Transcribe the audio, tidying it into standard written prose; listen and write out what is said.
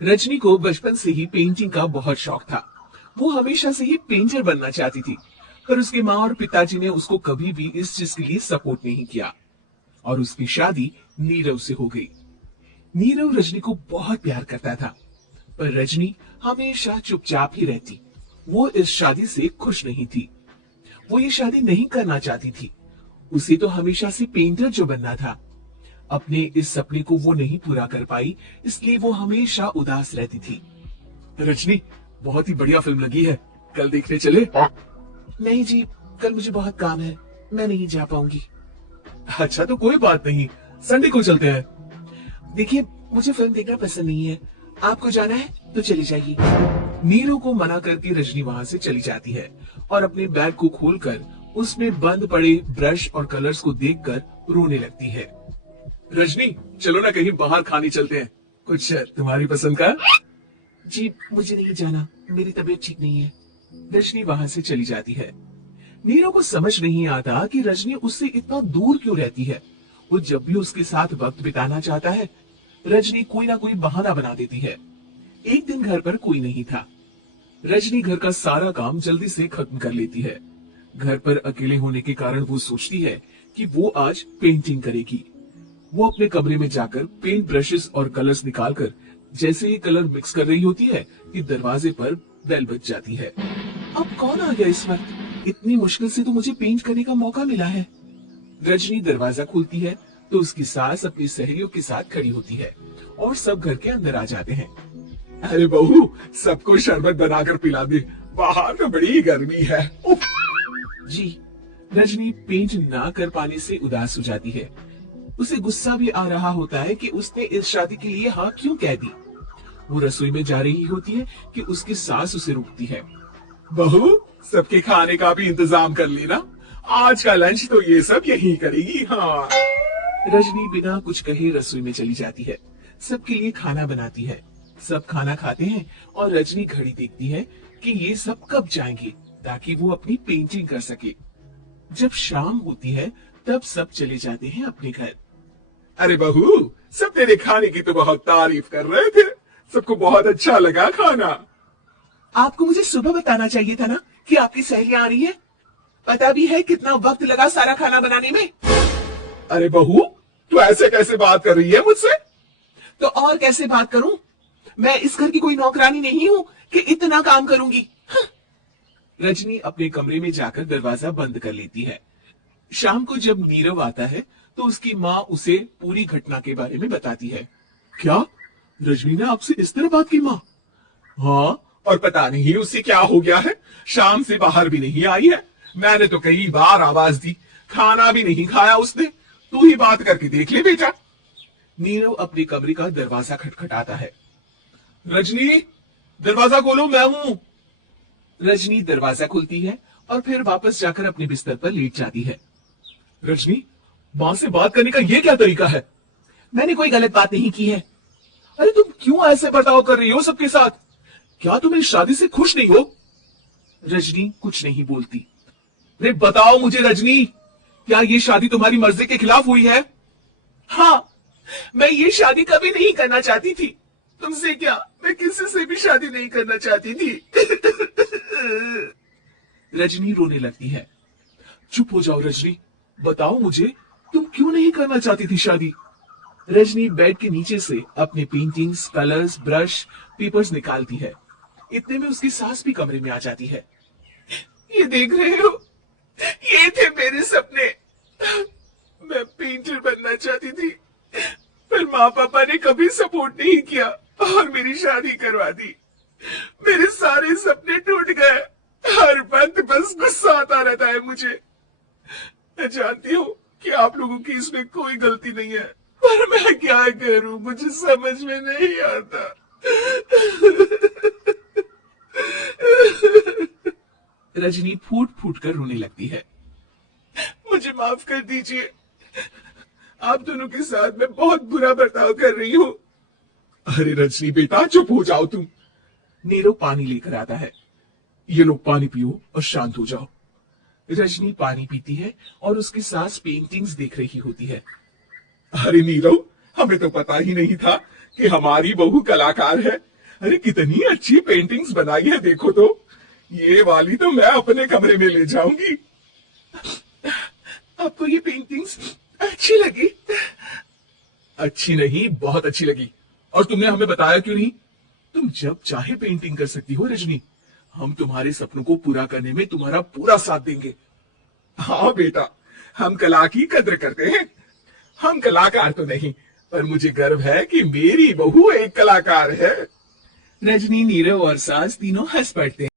रजनी को बचपन से ही पेंटिंग का बहुत शौक था। वो हमेशा से ही पेंटर बनना चाहती थी, पर उसके माँ और पिताजी ने उसको कभी भी इस चीज के लिए सपोर्ट नहीं किया और उसकी शादी नीरव से हो गई। नीरव रजनी को बहुत प्यार करता था, पर रजनी हमेशा चुपचाप ही रहती। वो इस शादी से खुश नहीं थी। वो ये शादी नहीं करना चाहती थी। उसे तो हमेशा से पेंटर जो बनना था। अपने इस सपने को वो नहीं पूरा कर पाई, इसलिए वो हमेशा उदास रहती थी। रजनी, बहुत ही बढ़िया फिल्म लगी है, कल देखने चले? नहीं जी, कल मुझे बहुत काम है, मैं नहीं जा पाऊंगी। अच्छा तो कोई बात नहीं, संडे को चलते हैं। देखिए, मुझे फिल्म देखना पसंद नहीं है, आपको जाना है तो चली जाइए। नीरू को मना करके रजनी वहाँ से चली जाती है और अपने बैग को खोलकर उसमें बंद पड़े ब्रश और कलर्स को देखकर रोने लगती है। रजनी, चलो ना कहीं बाहर खाने चलते हैं, कुछ तुम्हारी पसंद का। जी मुझे नहीं जाना, मेरी तबीयत ठीक नहीं है। रजनी वहाँ से चली जाती है। नीरू को समझ नहीं आता कि रजनी उससे इतना दूर क्यों रहती है। वो जब भी उसके साथ वक्त बिताना चाहता है, रजनी कोई ना कोई बहाना बना देती है। एक दिन घर पर कोई नहीं था। रजनी घर का सारा काम जल्दी से खत्म कर लेती है। घर पर अकेले होने के कारण वो सोचती है कि वो आज पेंटिंग करेगी। वो अपने कमरे में जाकर पेंट ब्रशेस और कलर्स निकालकर जैसे ही कलर मिक्स कर रही होती है कि दरवाजे पर बेल बज जाती है। अब कौन आ गया इस वक्त? इतनी मुश्किल से तो मुझे पेंट करने का मौका मिला है। रजनी दरवाजा खोलती है तो उसकी सास अपनी सहेलियों के साथ खड़ी होती है और सब घर के अंदर आ जाते हैं। अरे बहू, सबको शरबत बनाकर पिला दे, बाहर तो बड़ी गर्मी है। उफ। जी। रजनी पेंट ना कर पाने से उदास हो जाती है। उसे गुस्सा भी आ रहा होता है कि उसने इस शादी के लिए हाँ क्यों कह दी। वो रसोई में जा रही होती है कि उसकी सास उसे रोकती है। बहू, सबके खाने का भी इंतजाम कर लेना, आज का लंच तो ये सब यही करेगी। हाँ। रजनी बिना कुछ कहे रसोई में चली जाती है, सबके लिए खाना बनाती है। सब खाना खाते हैं और रजनी घड़ी देखती है कि ये सब कब जाएंगे ताकि वो अपनी पेंटिंग कर सके। जब शाम होती है तब सब चले जाते हैं अपने घर। अरे बहू, सब तेरे खाने की तो बहुत तारीफ कर रहे थे, सबको बहुत अच्छा लगा खाना। आपको मुझे सुबह बताना चाहिए था ना कि आपकी सहेलियां आ रही है। पता भी है कितना वक्त लगा सारा खाना बनाने में। अरे बहू, तू ऐसे कैसे बात कर रही है मुझसे? तो और कैसे बात करूं? मैं इस घर की कोई नौकरानी नहीं हूं कि इतना काम करूंगी। रजनी अपने कमरे में जाकर दरवाजा बंद कर लेती है। शाम को जब नीरव आता है तो उसकी माँ उसे पूरी घटना के बारे में बताती है। क्या रजनी ने आपसे इस तरह बात की? माँ, हाँ, और पता नहीं उसे क्या हो गया है, शाम से बाहर भी नहीं आई है। मैंने तो कई बार आवाज दी, खाना भी नहीं खाया उसने। तू ही बात करके देख ले बेटा। नीरव अपने कमरे का दरवाजा खटखटाता है। रजनी, दरवाजा खोलो, मैं हूं। रजनी दरवाजा खोलती है और फिर वापस जाकर अपने बिस्तर पर लेट जाती है। रजनी, माँ से बात करने का ये क्या तरीका है? मैंने कोई गलत बात नहीं की है। अरे तुम क्यों ऐसे बर्ताव कर रही हो सबके साथ? क्या तुम इस शादी से खुश नहीं हो? रजनी कुछ नहीं बोलती। अरे बताओ मुझे रजनी, क्या ये शादी तुम्हारी मर्जी के खिलाफ हुई है? हाँ, मैं ये शादी कभी नहीं करना चाहती थी। तुमसे क्या, मैं किसी से भी शादी नहीं करना चाहती थी। रजनी रोने लगती है। चुप हो जाओ रजनी, बताओ मुझे, तुम क्यों नहीं करना चाहती थी शादी? रजनी बेड के नीचे से अपने पेंटिंग्स, कलर्स, ब्रश, पेपर्स निकालती है। इतने में उसकी सास भी कमरे में आ जाती है। ये देख रहे हो, ये थे मेरे सपने। मैं पेंटर बनना चाहती थी, पर माँ पापा ने कभी सपोर्ट नहीं किया और मेरी शादी करवा दी। मेरे सारे सपने टूट गए। हर वक्त बस गुस्सा आता रहता है मुझे। मैं जानती हूँ कि आप लोगों की इसमें कोई गलती नहीं है, पर मैं क्या करूं, मुझे समझ में नहीं आता। रजनी फूट फूट कर रोने लगती है। मुझे माफ कर दीजिए, आप दोनों के साथ मैं बहुत बुरा बर्ताव कर रही हूँ। अरे रजनी बेटा, चुप हो जाओ तुम। नीरव पानी लेकर आता है। ये लो पानी पियो और शांत हो जाओ। रजनी पानी पीती है और उसकी सास पेंटिंग्स देख रही होती है। अरे नीरव, हमें तो पता ही नहीं था कि हमारी बहू कलाकार है। अरे कितनी अच्छी पेंटिंग्स बनाई है, देखो तो। ये वाली तो मैं अपने कमरे में ले जाऊंगी। आपको ये पेंटिंग्स अच्छी लगी? अच्छी नहीं, बहुत अच्छी लगी। और तुमने हमें बताया क्यों नहीं? तुम जब चाहे पेंटिंग कर सकती हो रजनी। हम तुम्हारे सपनों को पूरा करने में तुम्हारा पूरा साथ देंगे। हाँ बेटा, हम कला की कद्र करते हैं। हम कलाकार तो नहीं, पर मुझे गर्व है कि मेरी बहू एक कलाकार है। रजनी, नीरव और साज तीनों हंस पड़ते हैं।